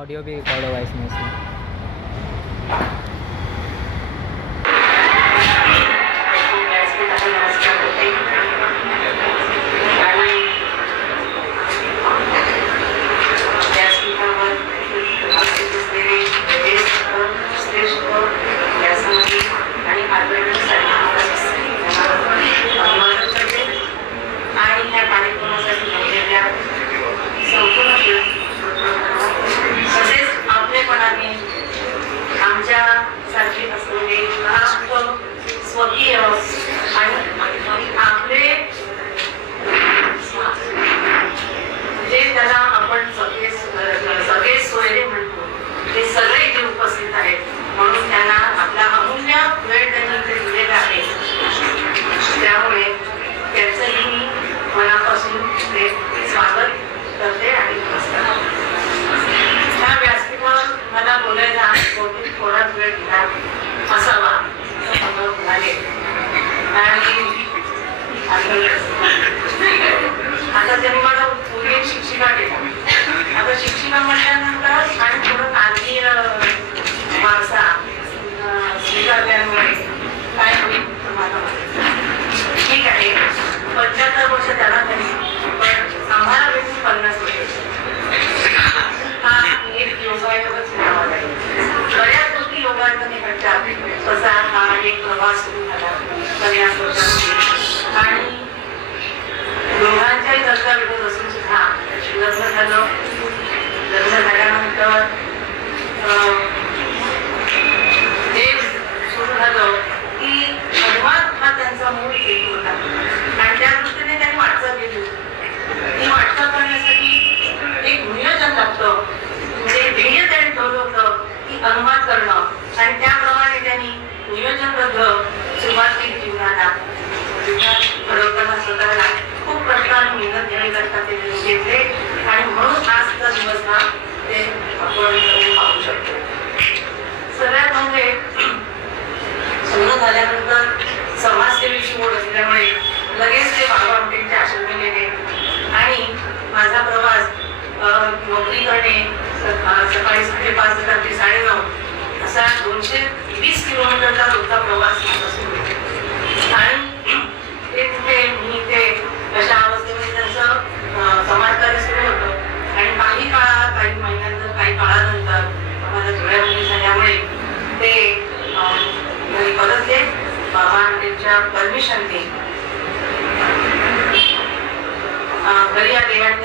Audio भी record होगा इसमें स्वकीय आणि आपले जे त्याला आपण सगळे सोयरे म्हणतो ते सगळे इथे उपस्थित आहेत. म्हणून त्यांना आपला अमूल्य वेळ त्यांनी इथे दिलेला आहे. त्यामुळे त्यांचंही मी मनापासून ते स्वागत करते आणि नमस्कार. ह्या व्यासपीठावर मला बोलायला बहुतेक थोडाच वेळ दिला असावा झाले. आणि आता त्यांनी मला पूर्वी शिक्षिका केला. आता शिक्षिका म्हटल्यानंतर आणि थोडं तांत्रिक वारसा स्वीकारल्यामुळे काय होईल मला ठीक आहे. 75 वर्ष त्याला त्यांनी, पण आम्हाला भेटून 50 वर्ष. हा एक योगायोगच म्हणावा लागेल. बऱ्याच गोष्टी योगायोगाने घडतात. तसा हा एक प्रवास सुरू झाला 50 वर्षांपूर्वी. आणि दोघांच्याही दर्जा विरोध असून सुद्धा लग्न झालं. लग्न झाल्यानंतर हे सुरू झालं की अनुवाद हा त्यांचा मूळ हेतू होता आणि त्या दृष्टीने त्यांनी वाटचाल केली होती. ती वाटचाल करण्यासाठी एक नियोजन लागतं. म्हणजे ध्येय त्यांनी ठेवलं होतं की अनुवाद करणं आणि त्याप्रमाणे त्यांनी नियोजनबद्ध सुरुवात केली जीवनाला. घडवताना स्वतःला खूप कष्ट आणि मेहनत घ्यावी लागतात ते घेतले आणि म्हणून आजचा दिवस हा ते आपण पाहू शकतो. सगळ्यात म्हणजे लग्न झाल्यानंतर समाजसेवेची ओढ असल्यामुळे लगेच ते बाबा हॉटेलच्या आश्रमी गेले आणि माझा प्रवास नोकरी करणे सकाळी 5:30 ते रात्री 9:30 असा 220 किलोमीटरचा रोजचा प्रवास सुरू होता. आणि ते तिथे मी ते अशा अवस्थेमध्ये त्यांचं समाजकार्य सुरू होतं. आणि काही महिन्यानंतर काही काळानंतर मला जुळ्यामुळी झाल्यामुळे ते घरी परतले. बाबा त्यांच्या परमिशनने घरी आले आणि